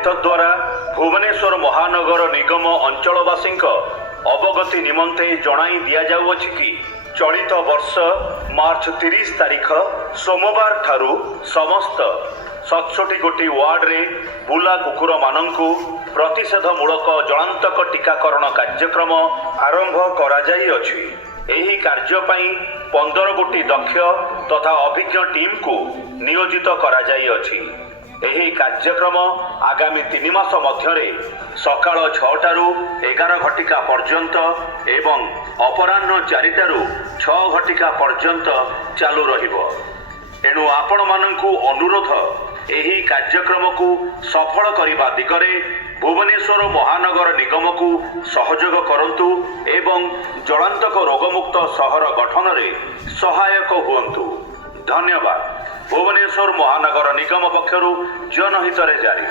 एतद्वारा भुवनेश्वर महानगर निगम अंचलवासी अवगति निमंते जणाई दिया जाउअछि कि चलित वर्ष मार्च 30 तारिख सोमवार ठारू समस्त 67 गोटी वार्ड रे बुला कुकुर मानंकु प्रतिषेधमूलक जलांतक टीकाकरण कार्यक्रम आरंभ करा जाई अछि। एही कार्य पई 15 गोटी दक्ष तथा अभिज्ञ टीम को नियोजित करा जाई अछि। एही कार्यक्रम आगामी 3 मास मध्यरे सकाळ 6टारू 11 घटिका पर्यंत एवं अपराह्न 4टारू 6 घटिका पर्यंत चालू रहिबो। एणु आपण मानंकु अनुरोध एही कार्यक्रम को सफल करिबा दिगरे भुवनेश्वर महानगर निगम को सहयोग करंतु एवं जलांतक रोगमुक्त सहर गठन रे सहायक हुअन्तु। धन्यवाद। भुवनेश्वर महानगर निगम पक्षरु जनहित रे जारी।